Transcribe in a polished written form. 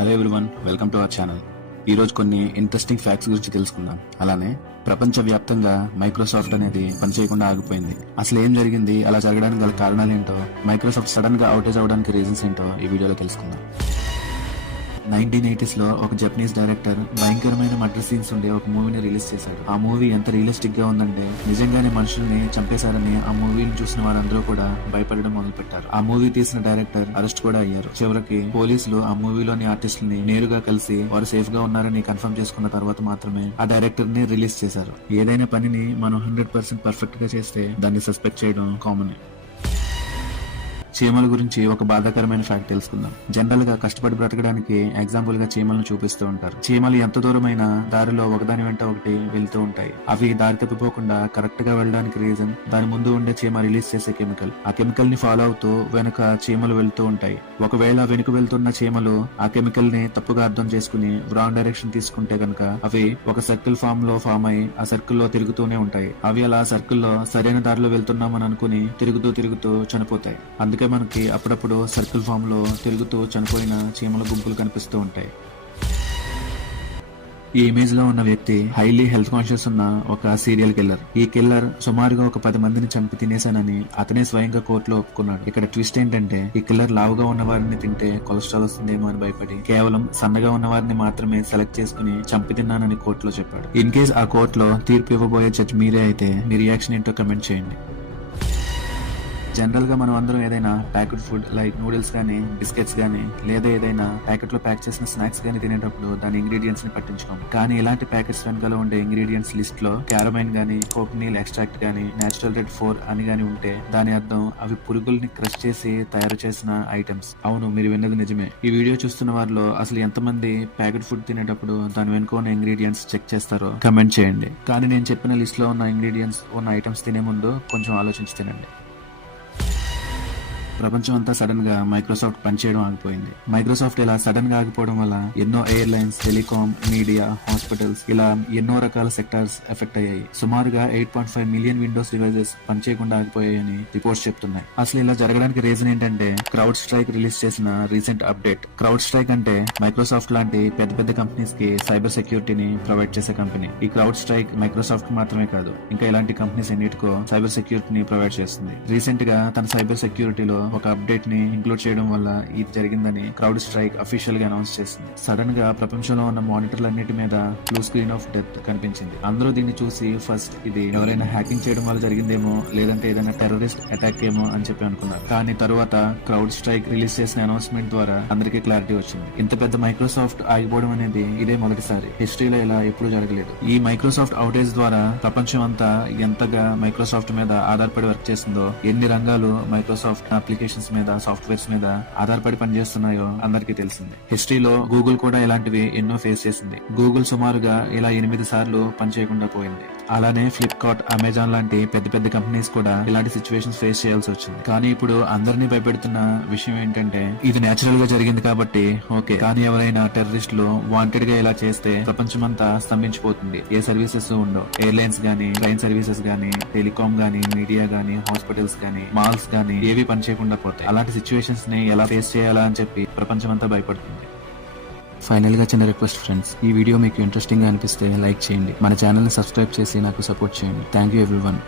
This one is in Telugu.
Hello everyone, welcome to our channel. ఈ రోజు కొన్ని ఇంట్రెస్టింగ్ ఫ్యాక్ట్స్ గురించి తెలుసుకుందాం. అలానే ప్రపంచ వ్యాప్తంగా మైక్రోసాఫ్ట్ అనేది పనిచేయకుండా ఆగిపోయింది. అసలు ఏం జరిగింది, అలా జరగడానికి గల కారణాలు ఏంటో, మైక్రోసాఫ్ట్ సడన్ గా అవుటేజ్ అవడానికి రీజన్స్ ఏంటో ఈ వీడియోలో తెలుసుకుందాం. 1980s లో ఒక జపనీస్ డైరెక్టర్ భయంకరమైన మర్డర్ సీన్స్ ఉండే ఒక మూవీని రిలీజ్ చేశాడు. ఆ మూవీ ఎంత రియలిస్టిక్ గా ఉందంటే నిజంగానే మనుషుల్ని చంపేశారని ఆ మూవీని చూసిన వారందరూ కూడా భయపడడం మొదలు పెట్టారు. ఆ మూవీ తీసిన డైరెక్టర్ అరెస్ట్ కూడా అయ్యారు. చివరికి పోలీసులు ఆ మూవీలోని ఆర్టిస్టుల్ని నేరుగా కలిసి వారు సేఫ్ గా ఉన్నారని కన్ఫర్మ్ చేసుకున్న తర్వాత మాత్రమే ఆ డైరెక్టర్ ని రిలీజ్ చేశారు. ఏదైనా పనిని మనం 100% పర్ఫెక్ట్ గా చేస్తే దాన్ని సస్పెక్ట్ చేయడం కామన్. చీమల గురించి ఒక బాధాకరమైన ఫ్యాక్ట్ తెలుసుకుందాం. జనరల్ గా కష్టపడి బ్రతకడానికి ఎగ్జాంపుల్ గా చీమలను చూపిస్తూ ఉంటారు. చీమలు ఎంత దూరమైన దారిలో ఒకదాని వెంట ఒకటి వెళ్తూ ఉంటాయి. అవి దారి తప్పిపోకుండా కరెక్ట్ గా వెళ్ళడానికి రీజన్ దాని ముందు ఉండే చీమ రిలీజ్ చేసే కెమికల్. ఆ కెమికల్ ని ఫాలో అవుతూ వెనుక చీమలు వెళ్తూ ఉంటాయి. ఒకవేళ వెనుక వెళ్తున్న చీమలు ఆ కెమికల్ ని తప్పుగా అర్థం చేసుకుని రాంగ్ డైరెక్షన్ తీసుకుంటే గనక అవి ఒక సర్కిల్ ఫామ్ అయి ఆ సర్కిల్ లో తిరుగుతూనే ఉంటాయి. అవి అలా సర్కిల్ లో సరైన దారిలో వెళ్తున్నామని అనుకుని తిరుగుతూ చనిపోతాయి. అందుకే మనకి అప్పుడప్పుడు సర్కిల్ ఫామ్ లో తిరుగుతూ చనిపోయిన చీమల గుంపులు కనిపిస్తూ ఉంటాయి. ఈ ఇమేజ్ లో ఉన్న వ్యక్తి హైలీ హెల్త్ కాన్షియస్ ఉన్న ఒక సీరియల్ కిల్లర్. ఈ కిల్లర్ సుమారుగా ఒక 10 మందిని చంపి తినేశానని అతనే స్వయంగా కోర్టులో ఒప్పుకున్నాడు. ఇక్కడ ట్విస్ట్ ఏంటంటే ఈ కిల్లర్ లావుగా ఉన్న వారిని తింటే కొలెస్ట్రాల్ వస్తుందేమో అని భయపడి కేవలం సన్నగా ఉన్న వారిని మాత్రమే సెలెక్ట్ చేసుకుని చంపి తిన్నానని కోర్టులో చెప్పాడు. ఇన్ కేస్ ఆ కోర్టులో తీర్పు ఇవ్వబోయే జడ్జ్ మీరే అయితే మీ రియాక్షన్ ఏంటో కమెంట్ చేయండి. జనరల్ గా మనం అందరం ఏదైనా ప్యాకెట్ ఫుడ్ లైక్ నూడిల్స్ గానీ, బిస్కెట్స్ గానీ, లేదా ఏదైనా ప్యాకెట్ లో ప్యాక్ చేసిన స్నాక్స్ గానీ తినేటప్పుడు దాని ఇంగ్రీడియంట్స్ ని పట్టించుకోం. కానీ ఇలాంటి ప్యాకెట్స్ వెనకాల ఉండే ఇంగ్రీడియంట్స్ లిస్ట్ లో క్యారమైన్ గానీ, కోక్నీల్ ఎక్స్ట్రాక్ట్ గానీ, నేచురల్ రెడ్ 4 అని గానీ ఉంటే దాని అర్థం అవి పురుగుల్ని క్రష్ చేసి తయారు చేసిన ఐటమ్స్. అవును, మీరు విన్నది నిజమే. ఈ వీడియో చూస్తున్న వారిలో అసలు ఎంతమంది ప్యాకెట్ ఫుడ్ తినేటప్పుడు దాని వెనుక ఉన్న ఇంగ్రీడియంట్స్ చెక్ చేస్తారో కమెంట్ చేయండి. కానీ నేను చెప్పిన లిస్ట్ లో ఉన్న ఇంగ్రీడియంట్స్ ఉన్న ఐటమ్స్ తినే ముందు కొంచెం ఆలోచించి తినండి. ప్రపంచం అంతా సడన్ గా మైక్రోసాఫ్ట్ పనిచేయడం ఆగిపోయింది. మైక్రోసాఫ్ట్ ఇలా సడన్ గా ఆగిపోవడం వల్ల ఎన్నో ఎయిర్లైన్స్, టెలికాం, మీడియా, హాస్పిటల్స్ ఇలా ఎన్నో రకాల సెక్టార్స్ ఎఫెక్ట్ అయ్యాయి. సుమారుగా 8.5 మిలియన్ విండోస్ డివైజెస్ పనిచేయకుండా ఆగిపోయాయని రిపోర్ట్స్ చెప్తున్నాయి. అసలు ఇలా జరగడానికి రీజన్ ఏంటంటే క్రౌడ్ స్ట్రైక్ రిలీజ్ చేసిన రీసెంట్ అప్డేట్. క్రౌడ్ స్ట్రైక్ అంటే మైక్రోసాఫ్ట్ లాంటి పెద్ద కంపెనీస్ కి సైబర్ సెక్యూరిటీని ప్రొవైడ్ చేసే కంపెనీ. ఈ క్రౌడ్ స్ట్రైక్ మైక్రోసాఫ్ట్ మాత్రమే కాదు, ఇంకా ఇలాంటి కంపెనీస్ ఎన్నిటికో సైబర్ సెక్యూరిటీని ప్రొవైడ్ చేస్తుంది. రీసెంట్ గా తన సైబర్ సెక్యూరిటీలో ఒక అప్డేట్ ని ఇంక్లూడ్ చేయడం వల్ల ఇది జరిగిందని క్రౌడ్ స్ట్రైక్ అఫీషియల్ గా అనౌన్స్ చేసింది. సడన్ గా ప్రపంచంలో ఉన్న మానిటర్లన్నిటి మీద బ్లూ స్క్రీన్ ఆఫ్ డెత్ కనిపించింది. అందరూ దీన్ని చూసి ఫస్ట్ ఇది ఎవరైనా హ్యాకింగ్ చేయడం వల్ల జరిగిందేమో, లేదంటే ఏదైనా టెర్రరిస్ట్ అటాక్ ఏమో అని చెప్పి అనుకున్నారు. కానీ తర్వాత క్రౌడ్ స్ట్రైక్ రిలీజ్ చేసిన అనౌన్స్మెంట్ ద్వారా అందరికీ క్లారిటీ వచ్చింది. ఇంత పెద్ద మైక్రోసాఫ్ట్ ఆగిపోవడం అనేది ఇదే మొదటిసారి. హిస్టరీలో ఇలా ఎప్పుడూ జరగలేదు. ఈ మైక్రోసాఫ్ట్ అవుటేజ్ ద్వారా ప్రపంచం అంతా ఎంతగా మైక్రోసాఫ్ట్ మీద ఆధారపడి వర్క్ చేస్తుందో, ఎన్ని రంగాలు మైక్రోసాఫ్ట్ అప్లికేషన్స్ మీద, సాఫ్ట్వేర్స్ మీద ఆధారపడి పనిచేస్తున్నాయో అందరికీ తెలిసింది. హిస్టరీలో గూగుల్ కూడా ఇలాంటివి ఎన్నో ఫేస్ చేసింది. గూగుల్ సుమారుగా ఇలా 8 సార్లు పనిచేయకుండా పోయింది. అలానే ఫ్లిప్కార్ట్, అమెజాన్ లాంటి పెద్ద కంపెనీస్ కూడా ఇలాంటి సిచ్యువేషన్స్ ఫేస్ చేయాల్సి వచ్చింది. కానీ ఇప్పుడు అందరినీ భయపెడుతున్న విషయం ఏంటంటే ఇది నేచురల్ గా జరిగింది కాబట్టి ఓకే, కానీ ఎవరైనా టెర్రరిస్టులు వాంటెడ్ గా ఇలా చేస్తే ప్రపంచం అంతా స్తంభించిపోతుంది. ఏ సర్వీసెస్ ఉండవు. ఎయిర్లైన్స్ గానీ, ట్రైన్ సర్వీసెస్ గానీ, టెలికాం గానీ, మీడియా గానీ, హాస్పిటల్స్ గానీ, మాల్స్ గానీ ఏవి పనిచేయకుండా పోతాయి. అలాంటి సిచ్యువేషన్స్ ని ఎలా ఫేస్ చేయాలా అని చెప్పి ప్రపంచం అంతా భయపడుతుంది. ఫైనల్ గా చిన్న రిక్వెస్ట్ ఫ్రెండ్స్, ఈ వీడియో మీకు ఇంట్రెస్టింగ్ గా అనిపిస్తే లైక్ చేయండి. మన ఛానల్ ని సబ్స్క్రైబ్ చేసి నాకు సపోర్ట్ చేయండి. Thank you everyone.